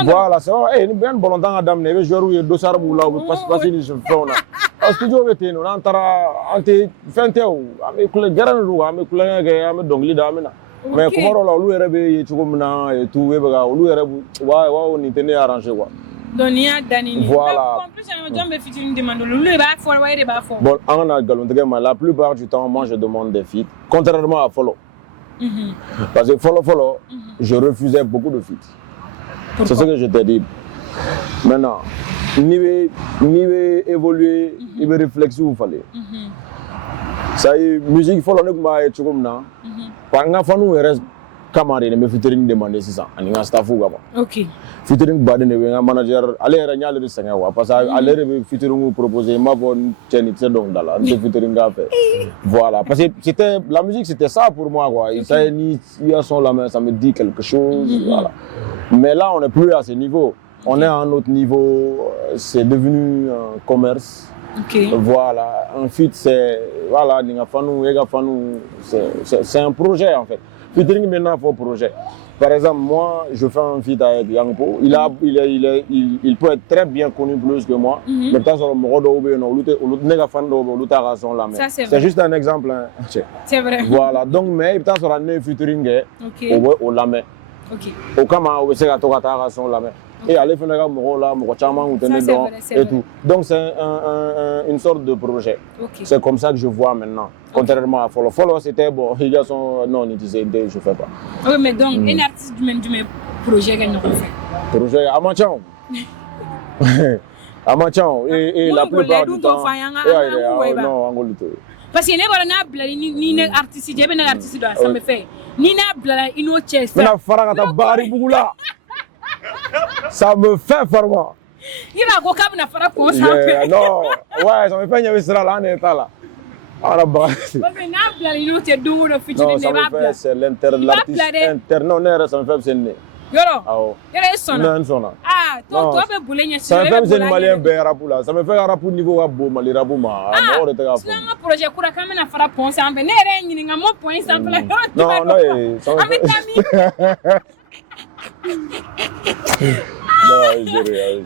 voilà c'est vrai ni bɛn balontan ka daminɛ i bɛ joueur ye dossard b'u la u bɛ passer ni fɛnw na studio bɛ ten n'an taara an tɛ fɛn tɛ o an bɛ kulonkɛ gɛrɛ de don an bɛ kulonkɛ kɛ an bɛ dɔnkili da an bɛ na mais kuma dɔ la olu yɛrɛ bɛ ye cogo min na et tout e bɛ ka olu yɛrɛ wa nin tɛ ne arranger quoi donc n'i y'a da nin voilà en plus jɔn bɛ featuring demande olu de b'a fɔ wa e de b'a fɔ bon an kana nkalon tigɛ ma la plupart du temps moi je demande des feats contrairement à fɔlɔ parce que fɔlɔ je refusais beaucoup de feats c'est ce que je t'ai dit maintenant n'i bɛ évoluer i bɛ réflexion falen ça y est musique fɔlɔ ne tun b'a ye cogo min na n ka faniw yɛrɛ kama de ne bɛ featuring demander sisan ani n ka staffu kama featuring baden de bɛ n ka manager ale yɛrɛ n y'ale de sɛgɛn wa parce que ale de bɛ featuring proposer n b'a fɔ cɛ nin tɛ se dɔnkili da la n tɛ featuring k'a fɛ voilà parce que c'était la musique c'était ça pour moi quoi ça y est ni i y a son lamɛn ça me dit quelque chose voilà mais là on n'est plus à ce niveau on est à un autre niveau c'est devenu un commerce voilà un feat c'est voilà ni ka fanu e ka fanu c'est un projet en fait featuring maintenant faut projet. Par exemple, moi, je fais un feat avec Yanko. Il peut être très bien connu plus que moi. Mais c'est juste un exemple. C'est vrai. Voilà. Donc, mais il peut y avoir un featuring au lame. Au Kama, au lame. Et aller faire et tout. Donc c'est une sorte de projet. C'est comme ça que je vois maintenant. Contrairement à Follow. Follow c'était bon, les gars sont non utilisés, je fais pas. Oui, mais donc un artiste du même projet qu'on fait. Projet Amachan. Amachan et la plupart du temps. Non, angolito. Parce que ne bɔra n'a bila ni artiste je bɛ na artiste dɔ ça me fait ni n'a bila i n'o cɛ sa. N'a fara ka taa Bari Bugu la. Ça me fait vraiment. Il va go k'a bɛna fara k'o sanfɛ. Non, ouais, ça me fait ɲɛ sira la an de t'a la. Ara ba. Parce que n'a bila i n'o cɛ don o don fitinin de b'a bila. C'est l'artiste interne. Non, ne yɛrɛ ça me fait c'est ne. Yɔrɔ. Awɔ. Yɔrɔ e sɔnna. Non, n sɔnna. Ah, toi bɛ boli ɲɛ ça me fait c'est malien bɛɛ rap la. Ça me fait rap niveau ka bon Mali rap ma. Mɔgɔ de tɛ ka fɔ. Sinon ka projet kura k'an bɛna fara pont sanfɛ. Ne yɛrɛ ye ɲininka mo pont sanfɛ la. Non, ça me fait.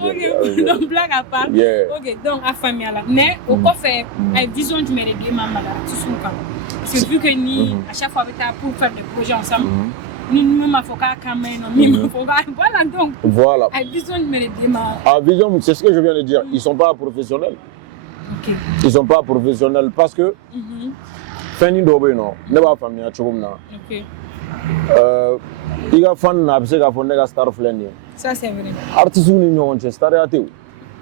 Ok, donc blague à part. Ok, donc à famille là. Mais au fait, la vision du mérite de maman là, tout son cas. C'est vu que ni à chaque fois pour faire des projets ensemble. Ni même à foka caméra, ni foka. Voilà donc. Voilà. La vision du mérite de maman. Ah vision, c'est ce que je viens de dire. Ils sont pas professionnels. Ok. Ils sont pas professionnels parce que. Feni dobe non. Ne ba famille à chogum na. Ok. Il y a fan na bse ka fonne ka star fleni. Ça c'est vrai. Artistes ni ñoo ci star ya tew.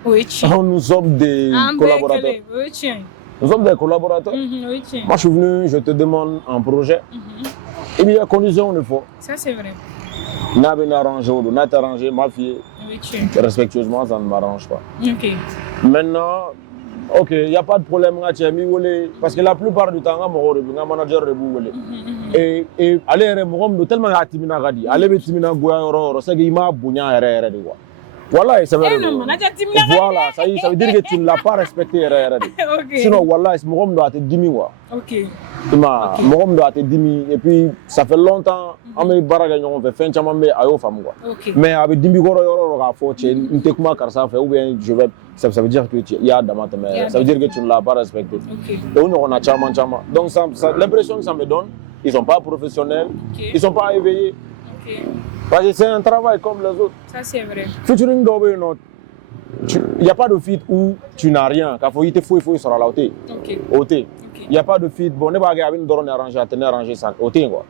Oui, nous sommes des collaborateurs. Oui, tiens. Nous sommes des collaborateurs. Oui, tiens. Moi je suis venu, je te demande un projet. Il y a conditions il faut. Ça c'est vrai. N'a bien arrangé ou n'a arrangé ma fille. Oui, tiens. Respectueusement, ça ne m'arrange pas. Ok. Maintenant ok, il n'y a pas de problème parce que la plupart du temps, un manager est et aller tellement timina gadi, aller timina goya c'est qu'il m'a bounya quoi. Voilà, c'est vrai. non, Voilà, ça veut dire que tu ne l'as pas respecté. Sinon, voilà, c'est mon doit te dimi quoi. Ok. Mon doit te dimi et puis ça fait longtemps on me baraga on fait fin chama me ayo fam quoi. Mais avec dimi goro yoro ga fo che nte kuma karsa fait ou bien je vais ça veut dire que il y a damate mais ça veut dire que tu ne l'as pas respecté. Et on a chama. Donc ça l'impression que ça me donne, ils sont pas professionnels, ils sont pas éveillés. Parce que c'est un travail comme les autres. Ça c'est vrai. Featuring Dobe, il n'y a pas de feat où tu n'as rien. Quand il faut sur la OT. Il n'y a pas de feat. Bon, on ne va pas arranger, arranger ça. OT quoi.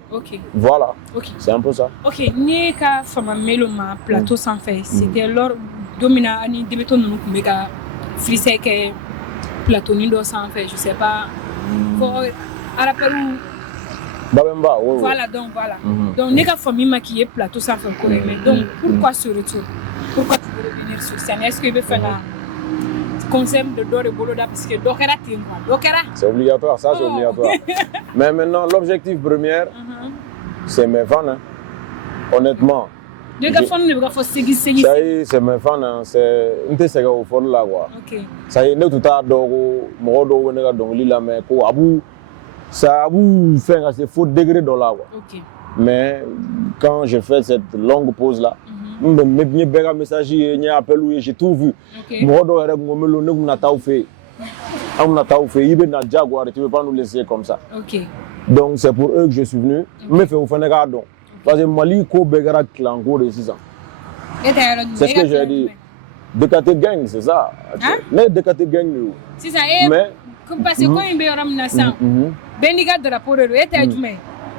Voilà. C'est un peu ça. Ok. Ni ka fama meloma plateau sans fait. C'était lors domina ani debeton nous kumeka frisé que plateau ni do sans fait. Je sais pas. Pour rappel Babemba, oui. Voilà, donc voilà. Donc, n'est qu'à famille maquillée plateau sans faire courir. Mais donc, pourquoi ce retour? Pourquoi tu veux revenir sur scène? Est-ce qu'il veut faire un concept de Dore Boloda? Parce que Dokera, c'est obligatoire, ça c'est obligatoire. Mais maintenant, l'objectif premier, c'est mes fans. Hein. Honnêtement. Ça y est, c'est mes fans. Hein. C'est une de ces gars au fond là. Ça y est, nous tout à l'heure, Morodo, Lila, mais Abou. Ça vous fait un faux degré de là. Mais quand j'ai fait cette longue pause là, mes messages, j'ai tout vu. Moi, tu ne peux pas nous laisser comme ça. Donc c'est pour eux que je suis venu. Mais fais au Fénégadon. Parce que Mali, Kobegara, Klango de 6 ans. C'est ce que j'ai dit. Décaté gang, c'est ça. Mais décaté gang, c'est ça. Mais parce que quand il y a un Bendiga drapeau de l'État du mai.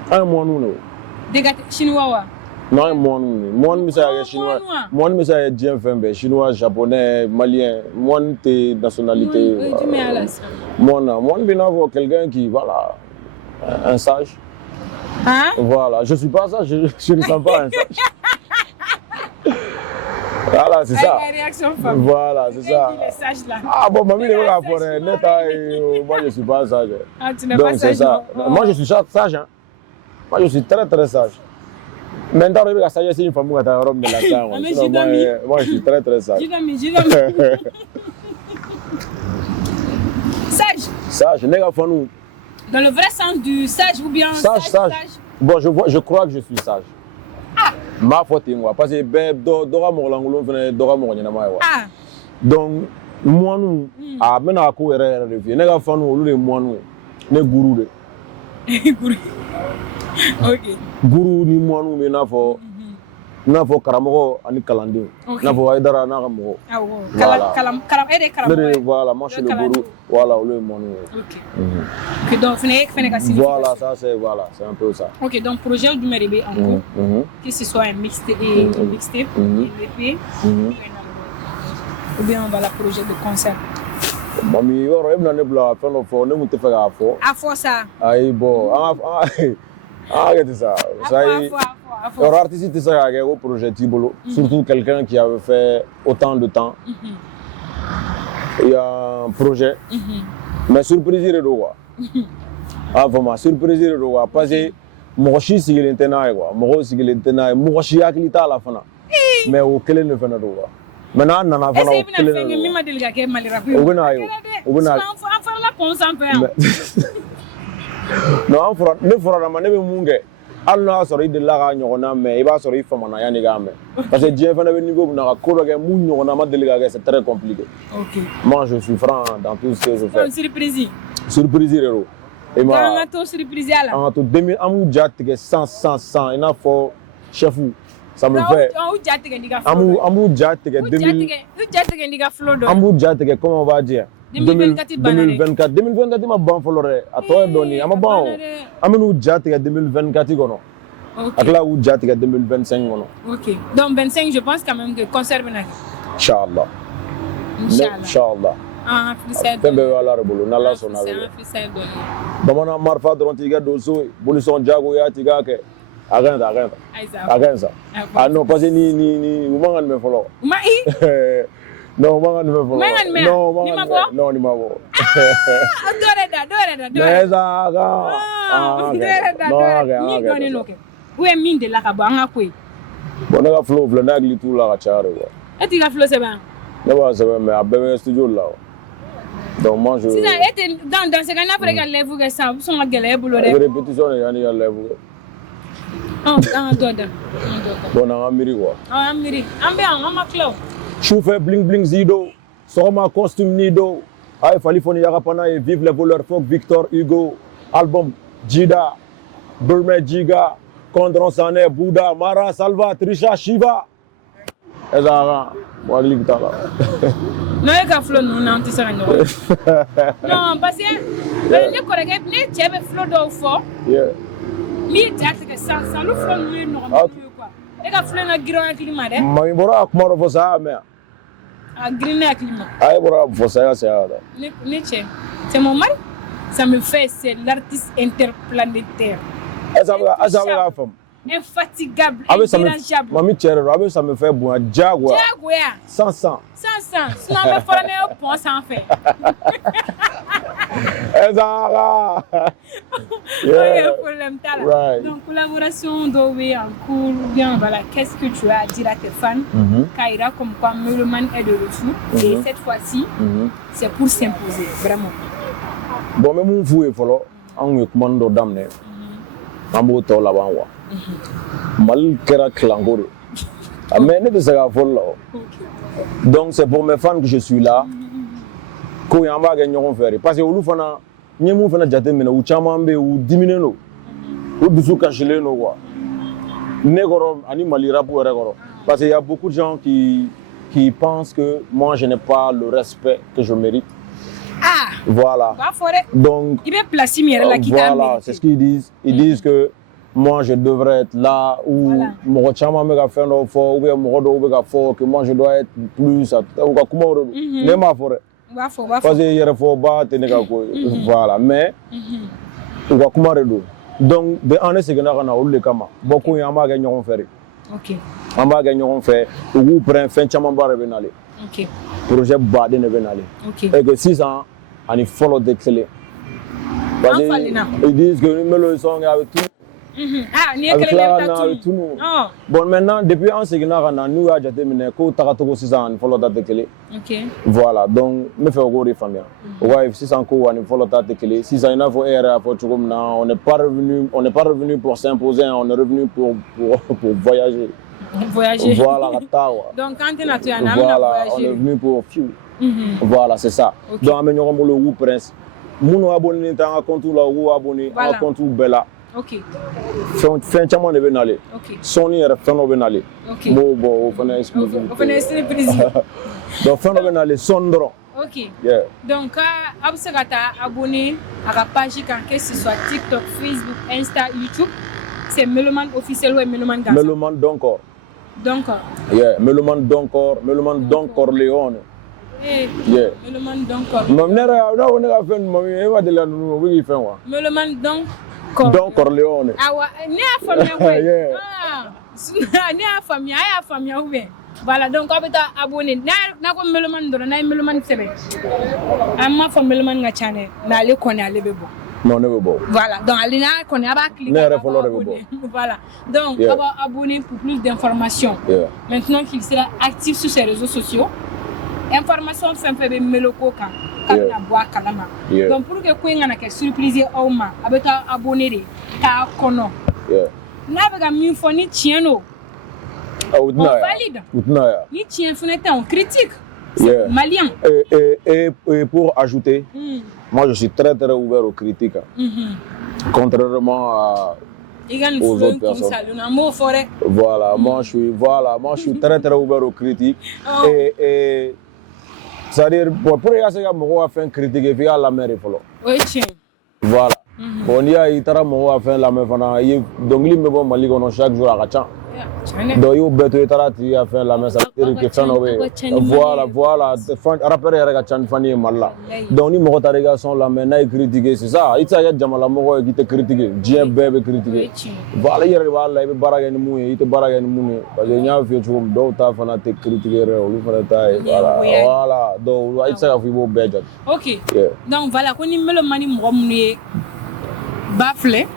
Un mois nous. Dégaté chinois. Non, un mois nous. Moi, je suis chinois. Moi, je suis bien fait. Chinois, japonais, malien. Moi, t'es nationalité. Moi, je viens voir quelqu'un qui, voilà, un sage. Hein? Voilà, je ne suis pas sage, je ne sens pas un sage. Voilà, c'est ça. Voilà, c'est ça. Ah bon, mamie, les gars, moi je ne suis pas sage. Ah, tu n'es pas sage. Ça. Moi, je suis sage. Hein. Moi, je suis très, très sage. Maintenant, la sagesse, c'est une femme qui a un robe de la terre. Moi, je suis très, très sage. Sage. Sage, les gars, nous. Dans le vrai sens du sage ou bien sage. Bon, je crois que je suis sage. Ah. Ma faute, parce que donc moi nous a maintenant ko erreur de vie nega fanu lu le moi nous ne guru de OK guru ni moi nous mais na fo karamo ani kalandi na fo aidara na kamo kalam voilà moi je suis le guru voilà le moi nous OK donc voilà ça c'est un peu ça. OK donc projet du Meribé en cours que ce soit un mixtape EP ou bien on va la projet de concert. Mami yoro ebna ne bla fa no fo ne mu te fa ga fo afo ça ai bo que ça alors artiste c'est ça au projet Tibolo surtout quelqu'un qui avait fait autant de temps il y a un projet mais surprise de quoi ah vraiment surprise de quoi parce que moi je suis l'intérêt quoi moi aussi l'intérêt moi je suis akilita la fana mais au quel ne fait na do maintenant nana fana au quel mi ma delga ke malira au bena la consampe non ne fora ma ne be munge Allah sori de la ga nyona mais il va sori fama na yani ga me parce que Dieu fana be niveau na ko ga mu nyona ma delga c'est très compliqué. OK moi je suis franc dans tout ce que je fais surprise rero et moi dans to surprise ala en to 2000 amu jatte 100 il a fort chef ça me fait amu jatte 2000 amu jatte comment on va dire 2024 ma ban folore atoy doni ama ban amenu jatte 2024 gono akla ou jatte 2025 gono. OK donc 25 je pense quand même que conserve na inchallah ah pembe wala rebolo nalla sona bamana marfa dron tiga doso bonison jago ya tiga ke agenda ah non parce que ni umangan me follow non mangan me follow non ni mabo doreda neza ga ni doni no ke we min de la ka ba nga koy bon nga flow na gli tout la chare Et tu as flot, c'est bien. Non, c'est vrai, mais à Bénin Studio là. Donc moi je. Si ça était dans ce cas-là, après qu'elle lève que ça, vous sont galère pour le répétition, il y a une lève. Oh, un doigt. Bon, on a miri quoi. Ah, miri. On m'a clos. Chauffeur bling bling zido. Sors ma costume nido. Aïe, Falifoni Yarapana et vive les voleurs folk Victor Hugo. Album Jida. Burma Jiga. Condron Sané, Bouddha, Mara, Salva, Trisha, Shiva. Ezara. Moi, je là. Non, il y a flot, nous n'en tisserons pas. Non, parce que les collègues, les tiens, flot d'eau fort. Yeah. Mais tu as que ça le flot, nous n'en avons quoi. Les gars, flot, nous grillons un climat. Mais voilà, comment on fait ça, mais. À griller un climat. Ah, voilà, faut ça, c'est ça. C'est mon mari. Ça me fait, c'est l'artiste interplanétaire. Ça va, femme. Infatigable, indérangeable. Mamie Thierry, ça me fait bon. Jaguar. 500. Sinon, on va faire un point sans faire. Ezara. Right. Donc, collaboration d'Owe en cours, bien, voilà, qu'est-ce que tu as à dire à tes fans? Kaira, comme quoi Meloman est de retour. Et cette fois-ci, c'est pour s'imposer, vraiment. Bon, mais mon fou est follow. On est commando d'amener. On va tout là-bas. Mal kera klangore. Mais ne sais pas folle. Donc c'est pour mes fans que je suis là. Ko yamba ga ñoxon féré parce que olu fana ñemu fana jaté mena u chamambe u dimineno. U dusu kachile no quoi. Negoro ani mali rap ou regoro. Parce qu'il y a beaucoup de gens qui pensent que moi je n'ai pas le respect que je mérite. Ah. Voilà. Donc il veut placer là qui voilà, c'est ce qu'ils disent. Ils disent que moi je devrais être là ou mon chama me faire no fort ou bien mon do be fort que moi je dois être plus ou comment ne ma forêt parce que il faut ba tenega ko voilà mais ou comment redo donc de en ce que na ou le kama beaucoup y amba ga ñon faire OK amba ga ñon faire ou prend fin chama ba revenale OK projet ba de revenale OK et que 6 ans ani follow de clé parce que ils disent que me le son avec tout. Ah, ni tout. Bon, maintenant, depuis un séminaire, nous avons déterminé que nous avons 6 ans pour le télé. Ok. Voilà, donc, nous faisons encore des familles. Ouais, 6 ans pour le télé. 6 ans, on n'est pas revenu pour s'imposer, on est revenu pour voyager. Voyager. Voilà, donc, quand tu es en voilà, on est venu pour voilà, c'est ça. Donc, nous avons le Wu Prince. Nous abonnés à un compte là, ou abonnés à un compte Bella. OK. Fin chama ne benale. OK. Sony era fin no benale. OK. Bon, on fait exclusive. On fait surprise. Donc fin no benale sondro. OK. Yeah. Donc observata abonné à la page quand que ce soit TikTok, Facebook, Insta, YouTube, c'est Meloman officiel ou Meloman Gaza. Meloman Doncor. Doncor. Yeah, Meloman Doncor Leone. Yeah. Meloman Doncor. Mamnera na on a fait mami e wa de la no wi fin wa. Meloman Don Corleone. Awa, ni a famille ouais. Ah, ni a famille ouais. Voilà, donc on peut abonner. Na ko Meloman do na Meloman sebe. Amma fa Meloman nga channel na le connait aller bebo. Non, ne bebo. Voilà, donc ali na connait aba cliquer. Voilà. Donc on va abonner pour plus d'informations. Maintenant qu'il sera actif sur ses réseaux sociaux. Information fait un peu de Meloko kan. Donc pour que vous ayez une surprise au moins, vous avez abonné à Kono. N'a pas mis foni tieno. On valide. Ni tien fenêtre on critique. Malien. Et pour ajouter, moi je suis très très ouvert aux critiques. Contrairement aux autres personnes. Voilà, moi je suis très très ouvert aux critiques. Et c'est-à-dire, pour les gens qui ont fait une critique, il y a la mer. Voilà. On y a fait la mer. Donc, il me dit chaque jour à la chambre. Donc, il y a fait la mer. Voilà. Rappelez la chambre. Donc, il me dit la mer. Il critique. C'est ça. Il y a des gens qui te critiquent. Dieu bébé critiqué. Voilà, il y a des gens qui baragent mouillé. Il baragent mouillé. Parce qu'il y a des gens qui te critiquent. Voilà. Donc, il y a des gens qui bébé. Ok. Donc, voilà. Quand il me le mani baflé.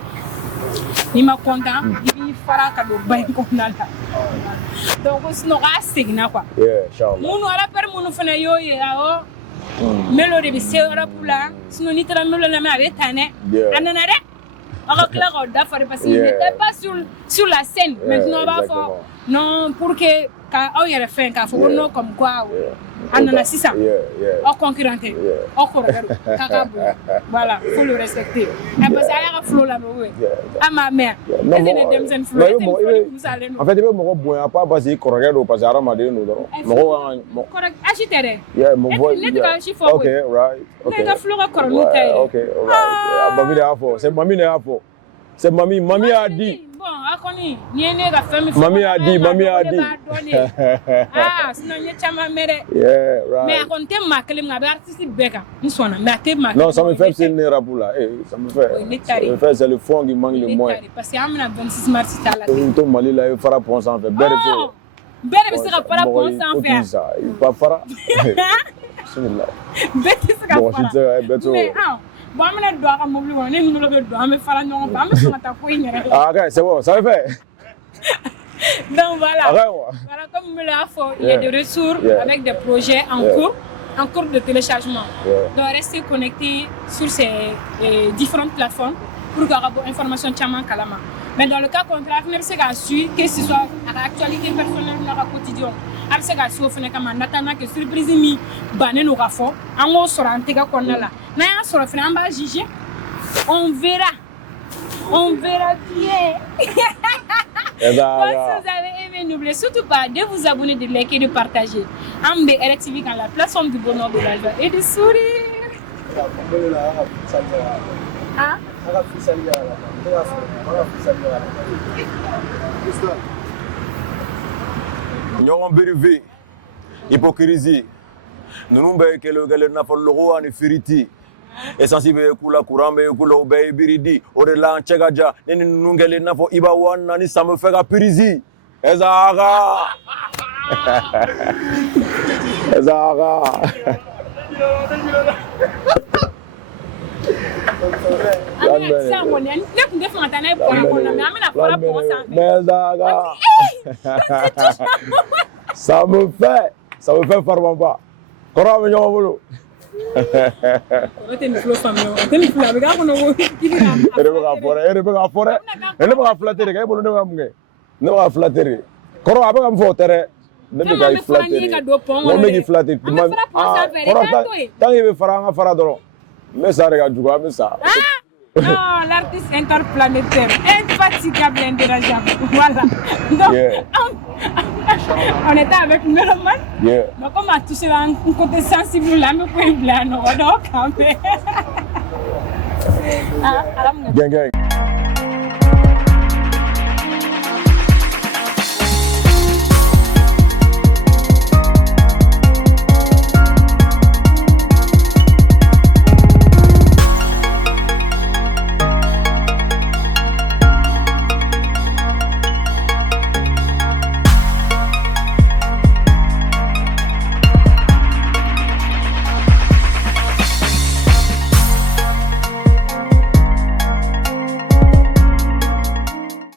Ni ma content, il fera cadeau bain comme là. Donc sinon c'est quoi. Yeah, inshallah. Mon ala per mon fana yo ya o. Mélodie bi c'est ora pula. Sinon ni tra mélodie na ma avec tane. Anana rek. Alors clair d'affaire parce qu'il n'était pas sur la scène. Maintenant on va faire non pour que quand il y a fin quand faut non comme quoi. Anana c'est ça. Au concurrenter. Au correct. Voilà, faut le respecter. Et parce qu'il y a un flow là oui. À ma mère. En fait, il veut me repousser pas parce qu'il correct ou parce qu'il a ramassé nous donc. Correct. Agitez. Yeah, mon voix. Okay, right. Okay. Le flow correct nous taille. Okay, alright. Mamie n'est afo. C'est mamie n'est afo. C'est mamie a dit. Bon, akoni, ni ene ga femme. Mamie a dit. Ah, sinon y a chama mere. Yeah, right. Mais on t'aime ma clé, ma artiste beka. Nous sommes mais t'aime ma. Non, ça me fait c'est ne rapoula. Ça me fait c'est le fond qui manque le moins. Parce que amna 26 mars ta la. On mali là il fera pour ça en fait. Bere sera para pour ça en fait. Ça, il pas fera. Bismillah. Bete sera para. Bon, c'est beto. Mais bon, amna doit ka mobile on est nous le doit me faire non pas me sur ta coigne. Ah OK, c'est bon, ça fait. Donc voilà. Voilà comme me l'a fait, il y a des ressources avec des projets en cours de téléchargement. Donc restez connectés sur ces différentes plateformes pour avoir information chaman kalama. Mais dans le cas contraire, même si on suit que ce soit à l'actualité personnelle ou à quotidien, on sait que si on a attendant que surprise mi bané nous rafo, on sera en tega qu'on a là. Na ya sera fait on va juger. On verra bien. Si vous avez aimé, n'oubliez surtout pas de vous abonner, de liker, de partager. Ambe RTV dans la plateforme du bonheur de la joie et de sourire. Hein? Nous bérivé, hypocrisie. Nous n'avons pas que le n'a pas le roi ni firiti. Essentiel kula courant be kula obey biridi ore la chegaja neni nungele na fo iba wan nani samu fega pirizi ezaga ça me fait farmamba kora me nyomolo non, l'artiste interplanétaire, infatigable, indérangeable. Voilà. Donc, on était avec Meloman. Donc, on a touché un côté sensible là, mais pour une blague, on va donc camper. Gang.